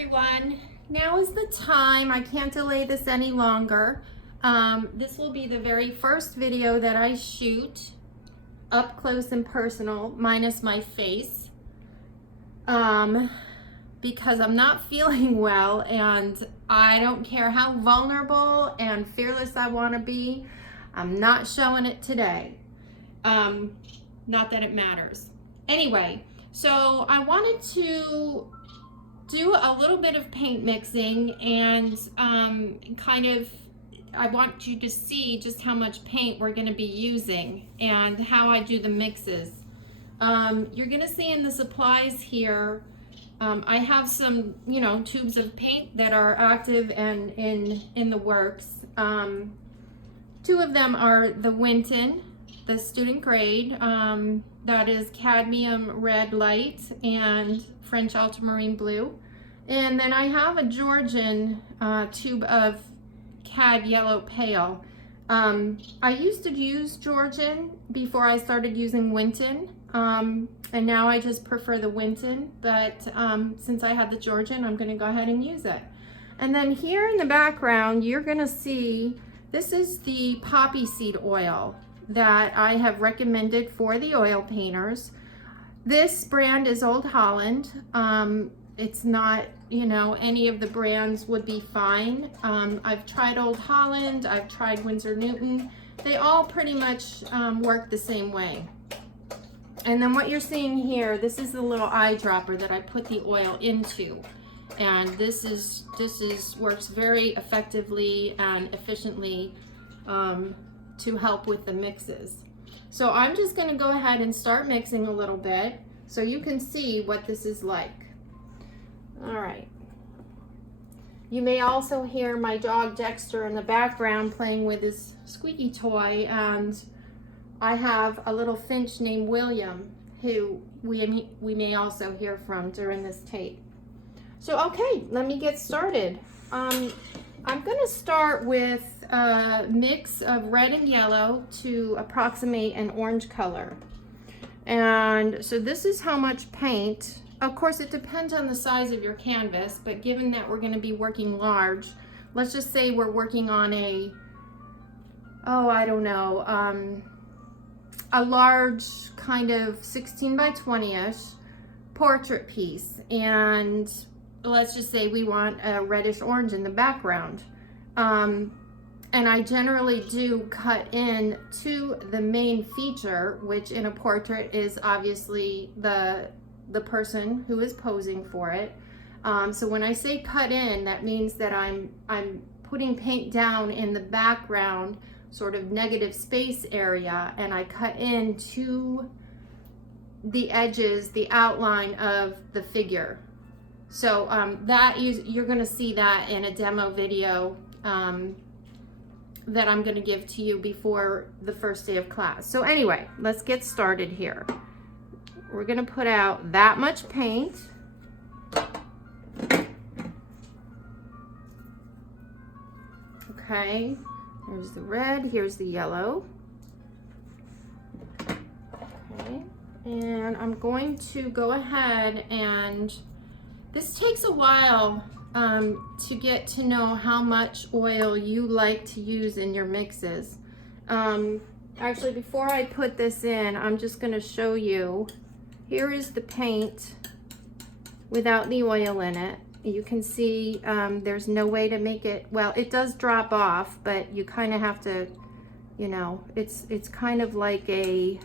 everyone. Now is the time. I can't delay this any longer. This will be the very first video that I shoot up close and personal, minus my face, because I'm not feeling well, and I don't care how vulnerable and fearless I want to be. I'm not showing it today. Not that it matters. Anyway, so I wanted to do a little bit of paint mixing, and I want you to see just how much paint we're going to be using and how I do the mixes. You're going to see in the supplies here, I have some, tubes of paint that are active and in the works. Two of them are the Winton, the student grade, that is cadmium red light and French ultramarine blue. And then I have a Georgian tube of cad yellow pale. I used to use Georgian before I started using Winton, and now I just prefer the Winton, but since I had the Georgian, I'm going to go ahead and use it. And then here in the background, you're going to see, this is the poppy seed oil that I have recommended for the oil painters. This brand is Old Holland. It's not, any of the brands would be fine. I've tried Old Holland, I've tried Winsor Newton. They all pretty much work the same way. And then what you're seeing here, this is the little eyedropper that I put the oil into. And this works very effectively and efficiently to help with the mixes. So I'm just going to go ahead and start mixing a little bit so you can see what this is like. All right. You may also hear my dog Dexter in the background playing with his squeaky toy, and I have a little finch named William who we may also hear from during this tape. So okay, let me get started. I'm going to start with a mix of red and yellow to approximate an orange color. And so this is how much paint. Of course, it depends on the size of your canvas, but given that we're going to be working large, let's just say we're working on a large kind of 16 by 20-ish portrait piece, and let's just say we want a reddish orange in the background. And I generally do cut in to the main feature, which in a portrait is obviously the person who is posing for it. So when I say cut in, that means that I'm putting paint down in the background, sort of negative space area, and I cut into the edges, the outline of the figure. So you're going to see that in a demo video that I'm going to give to you before the first day of class. So anyway, let's get started here. We're going to put out that much paint. Okay, here's the red, here's the yellow. Okay, and I'm going to go ahead, and this takes a while to get to know how much oil you like to use in your mixes. Actually, before I put this in, I'm just going to show you. Here is the paint without the oil in it. You can see there's no way to make it, well, it does drop off, but you kind of have to, it's kind of like it's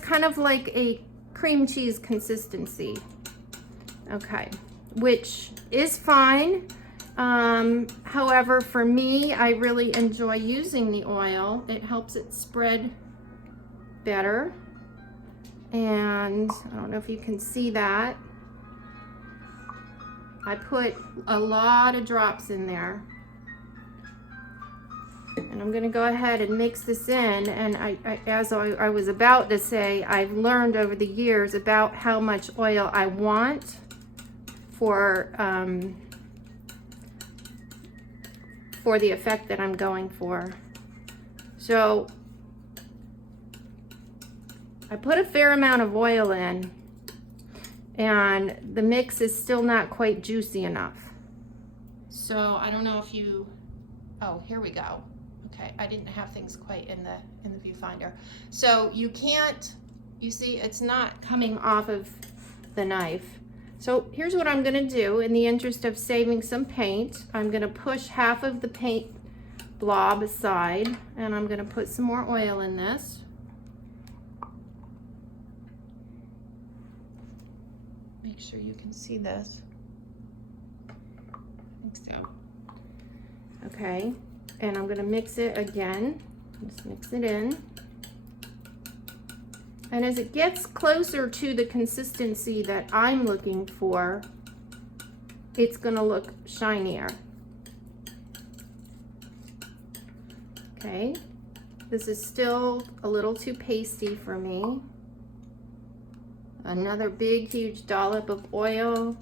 kind of like a cream cheese consistency. Okay, which is fine. However, for me, I really enjoy using the oil. It helps it spread better. And I don't know if you can see that. I put a lot of drops in there. And I'm going to go ahead and mix this in. And as I was about to say, I've learned over the years about how much oil I want for the effect that I'm going for. So I put a fair amount of oil in, and the mix is still not quite juicy enough. So I don't know if you, oh, here we go. Okay, I didn't have things quite in the viewfinder. So you can't, you see, it's not coming off of the knife. So here's what I'm gonna do in the interest of saving some paint. I'm gonna push half of the paint blob aside, and I'm gonna put some more oil in this. Make sure you can see this. I think so. Okay, and I'm gonna mix it again. Just mix it in. And as it gets closer to the consistency that I'm looking for, it's gonna look shinier. Okay, this is still a little too pasty for me. Another big, huge dollop of oil.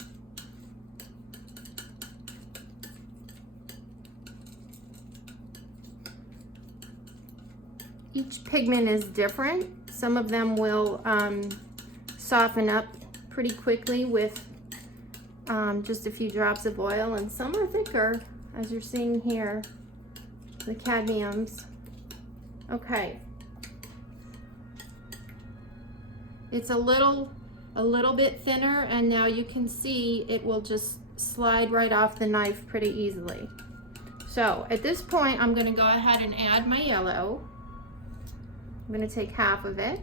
Each pigment is different. Some of them will soften up pretty quickly with just a few drops of oil, and some are thicker, as you're seeing here, the cadmiums. Okay. It's a little bit thinner, and now you can see it will just slide right off the knife pretty easily. So at this point, I'm gonna go ahead and add my yellow. I'm gonna take half of it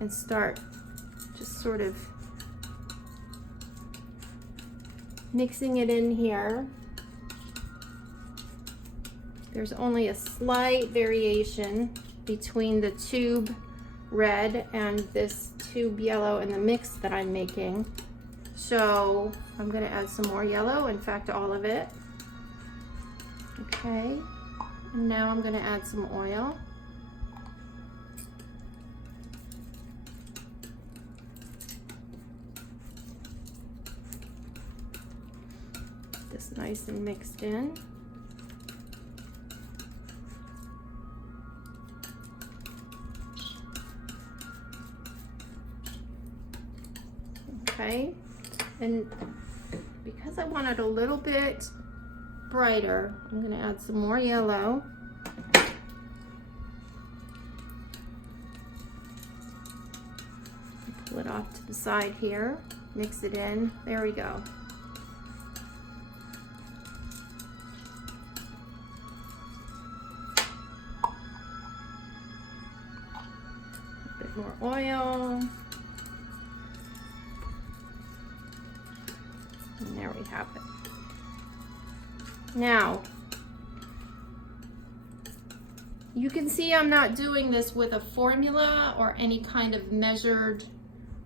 and start just sort of mixing it in here. There's only a slight variation between the tube red and this tube yellow in the mix that I'm making. So I'm gonna add some more yellow, in fact, all of it. Okay, and now I'm gonna add some oil. This nice and mixed in. Okay, and because I want it a little bit brighter, I'm going to add some more yellow. Pull it off to the side here, mix it in. There we go. A bit more oil. And there we have it. Now, you can see I'm not doing this with a formula or any kind of measured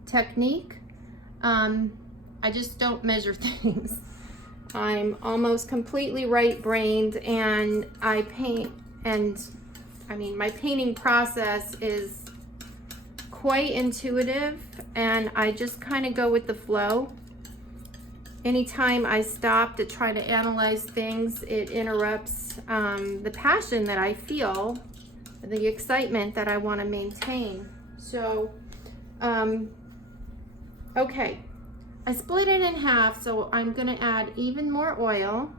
technique. I just don't measure things. I'm almost completely right-brained, and I paint, and I mean, my painting process is quite intuitive, and I just kind of go with the flow. Anytime I stop to try to analyze things, it interrupts the passion that I feel, the excitement that I want to maintain. So, okay, I split it in half, so I'm going to add even more oil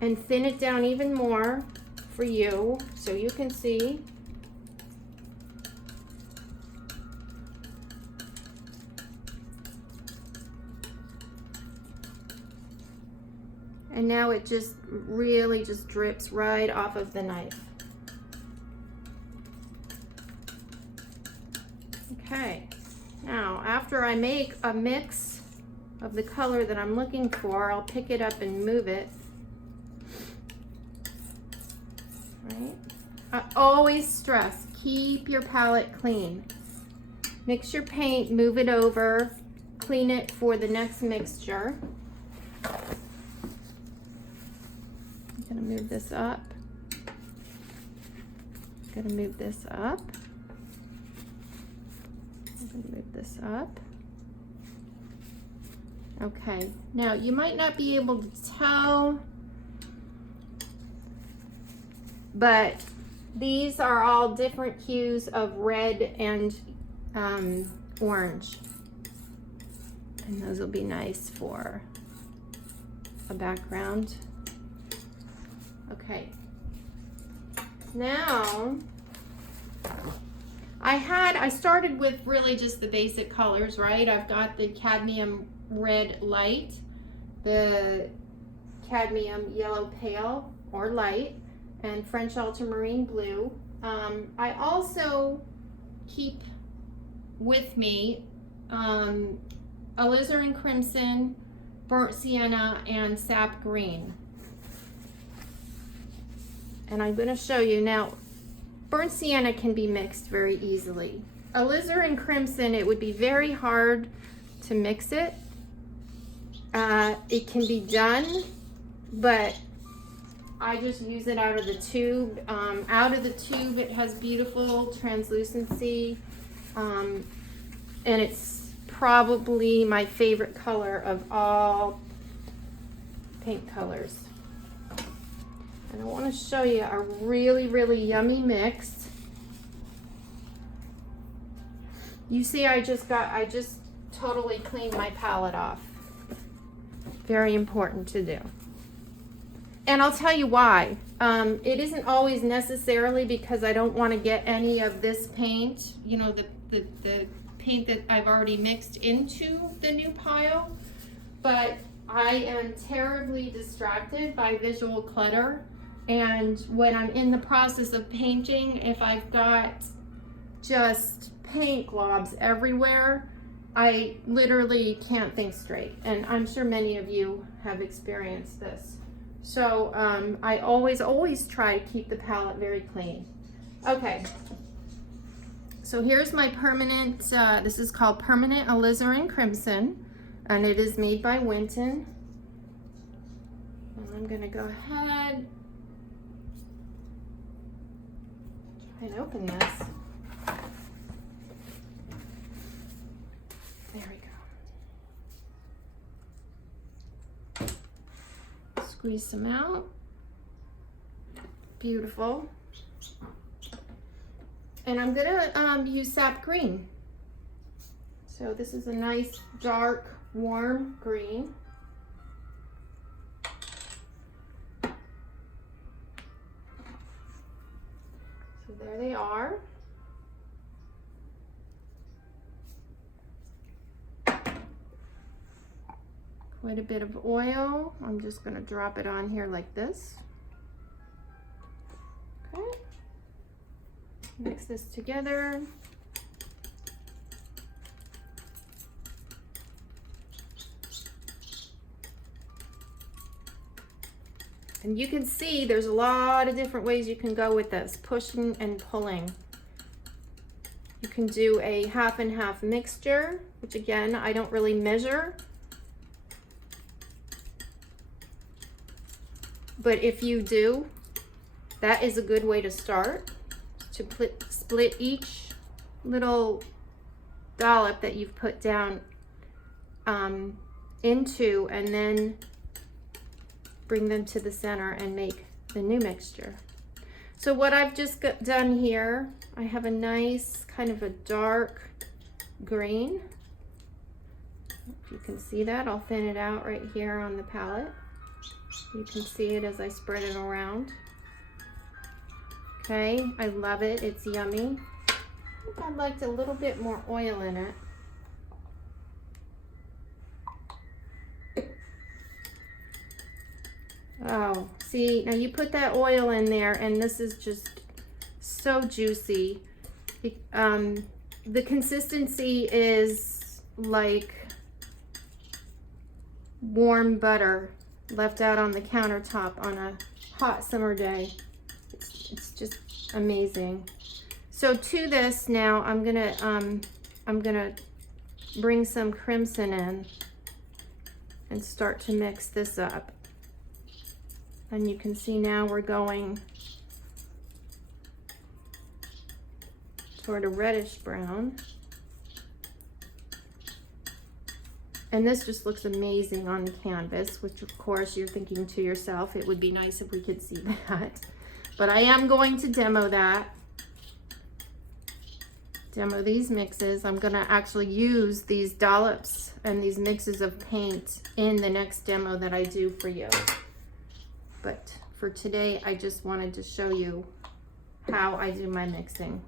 and thin it down even more for you so you can see. And now it just really just drips right off of the knife. Okay, now after I make a mix of the color that I'm looking for, I'll pick it up and move it. Right? I always stress, keep your palette clean. Mix your paint, move it over, clean it for the next mixture. I'm gonna move this up. I'm gonna move this up. I'm gonna move this up. Okay, now you might not be able to tell, but these are all different hues of red and orange. And those will be nice for a background. Okay. Now, I started with really just the basic colors, right? I've got the cadmium red light, the cadmium yellow pale or light, and French ultramarine blue. I also keep with me alizarin crimson, burnt sienna, and sap green. And I'm going to show you now. Burnt sienna can be mixed very easily. Alizarin crimson, it would be very hard to mix it. It can be done, but I just use it out of the tube. Out of the tube, it has beautiful translucency, and it's probably my favorite color of all paint colors. And I want to show you a really, really yummy mix. You see, I just totally cleaned my palette off. Very important to do. And I'll tell you why. It isn't always necessarily because I don't want to get any of this paint, you know, the paint that I've already mixed into the new pile, but I am terribly distracted by visual clutter. And when I'm in the process of painting, if I've got just paint globs everywhere, I literally can't think straight. And I'm sure many of you have experienced this. So I always try to keep the palette very clean. Okay, so here's my permanent, this is called Permanent Alizarin Crimson, and it is made by Winton. And I'm gonna go ahead and open this. There we go. Squeeze some out. Beautiful. And I'm gonna use sap green. So this is a nice dark warm green. So there they are. Quite a bit of oil. I'm just going to drop it on here like this. Okay. Mix this together. And you can see there's a lot of different ways you can go with this, pushing and pulling. You can do a half and half mixture, which again, I don't really measure. But if you do, that is a good way to start, to split each little dollop that you've put down into, and then bring them to the center and make the new mixture. So what I've just done here, I have a nice kind of a dark green. If you can see that, I'll thin it out right here on the palette. You can see it as I spread it around. Okay, I love it, it's yummy. I think I'd like a little bit more oil in it. Oh, see, now you put that oil in there and this is just so juicy. The consistency is like warm butter left out on the countertop on a hot summer day. It's just amazing. So to this now, I'm gonna bring some crimson in and start to mix this up. And you can see now we're going toward a reddish brown. And this just looks amazing on the canvas, which of course you're thinking to yourself, it would be nice if we could see that. But I am going to demo that. demo these mixes. I'm gonna actually use these dollops and these mixes of paint in the next demo that I do for you. But for today, I just wanted to show you how I do my mixing.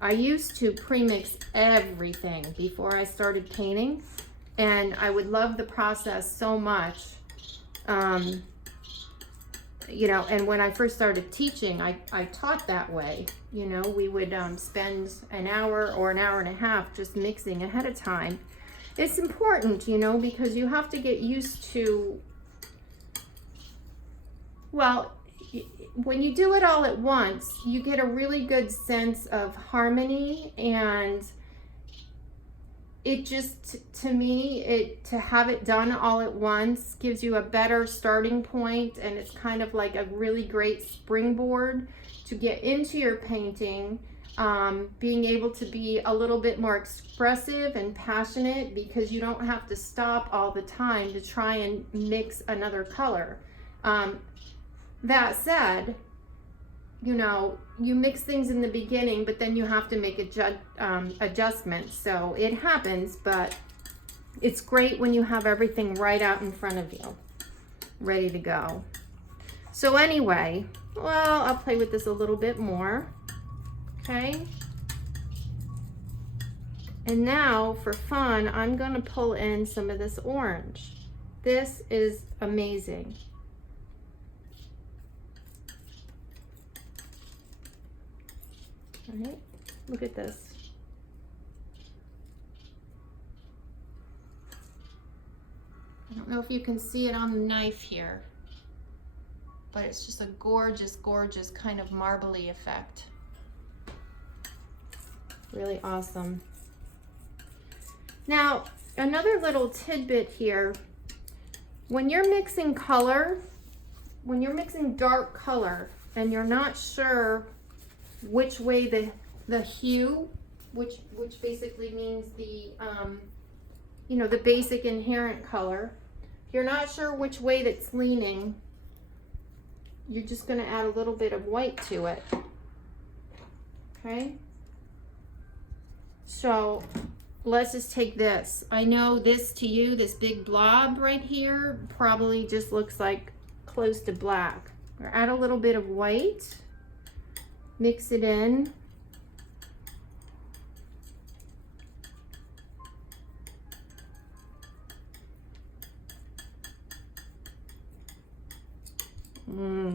I used to pre-mix everything before I started painting, and I would love the process so much. You know, and when I first started teaching, I taught that way. You know, we would spend an hour or an hour and a half just mixing ahead of time. It's important, you know, because you have to get used to, well, when you do it all at once, you get a really good sense of harmony, and it just, to me, to have it done all at once gives you a better starting point, and it's kind of like a really great springboard to get into your painting, being able to be a little bit more expressive and passionate, because you don't have to stop all the time to try and mix another color. That said, you know, you mix things in the beginning, but then you have to make adjustments. So it happens, but it's great when you have everything right out in front of you, ready to go. So anyway, well, I'll play with this a little bit more, okay? And now for fun, I'm gonna pull in some of this orange. This is amazing. All right, look at this. I don't know if you can see it on the knife here, but it's just a gorgeous, gorgeous kind of marbly effect. Really awesome. Now, another little tidbit here. When you're mixing color, when you're mixing dark color and you're not sure which way the hue, which basically means the you know, the basic inherent color, if you're not sure which way that's leaning, you're just going to add a little bit of white to it. Okay, so let's just take this. I know this to you, this big blob right here probably just looks like close to black. Or add a little bit of white. Mix it in.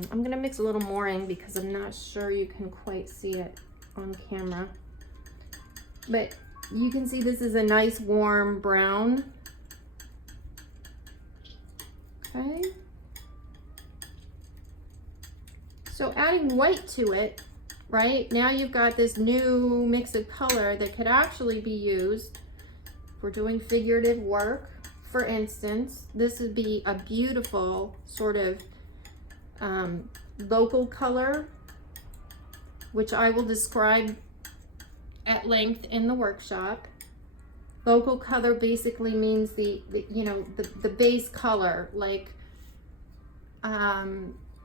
I'm gonna mix a little more in because I'm not sure you can quite see it on camera. But you can see this is a nice warm brown. Okay. So adding white to it, right? Now you've got this new mix of color that could actually be used for doing figurative work. For instance, this would be a beautiful sort of local color, which I will describe at length in the workshop. Local color basically means the you know, the base color, like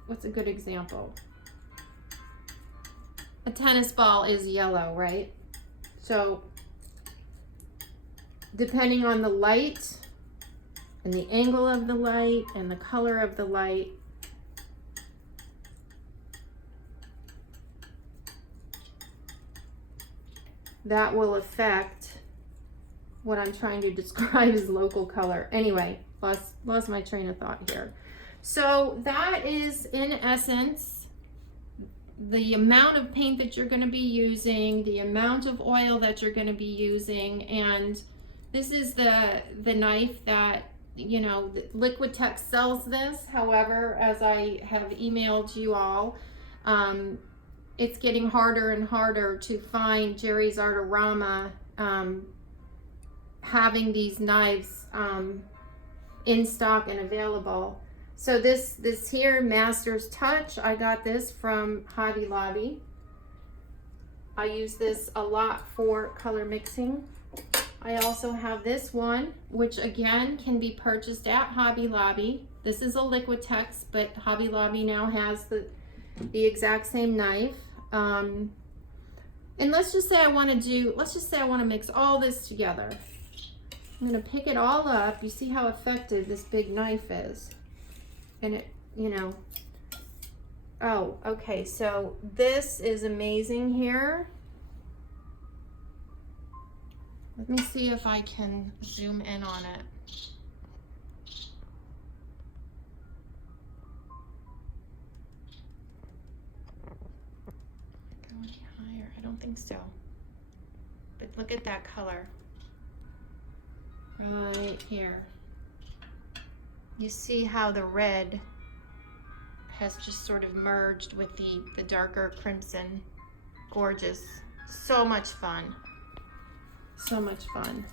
what's a good example? A tennis ball is yellow, right? So depending on the light and the angle of the light and the color of the light, that will affect what I'm trying to describe as local color. Anyway, lost my train of thought here. So that is, in essence, the amount of paint that you're going to be using, the amount of oil that you're going to be using, and this is the knife that, you know, Liquitex sells this. However, as I have emailed you all, it's getting harder and harder to find Jerry's Artorama having these knives in stock and available. So this here, Master's Touch, I got this from Hobby Lobby. I use this a lot for color mixing. I also have this one, which again can be purchased at Hobby Lobby. This is a Liquitex, but Hobby Lobby now has the exact same knife. And let's just say I want to mix all this together. I'm going to pick it all up. You see how effective this big knife is. And it, you know, oh, okay, so this is amazing here. Let me see if I can zoom in on it. Go any higher? I don't think so. But look at that color. Right here. You see how the red has just sort of merged with the darker crimson. Gorgeous. So much fun. So much fun.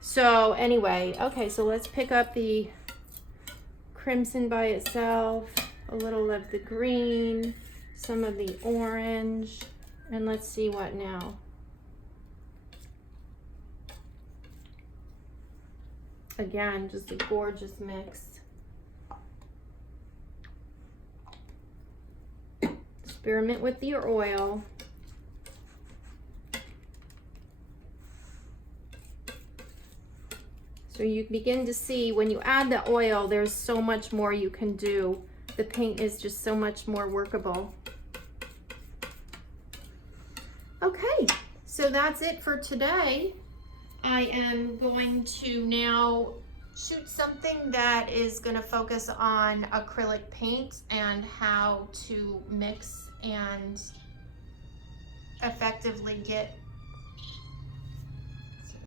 So anyway, okay, so let's pick up the crimson by itself, a little of the green, some of the orange, and let's see what now. Again, just a gorgeous mix. Experiment with your oil. So you begin to see when you add the oil, there's so much more you can do. The paint is just so much more workable. Okay, so that's it for today. I am going to now shoot something that is going to focus on acrylic paint and how to mix and effectively get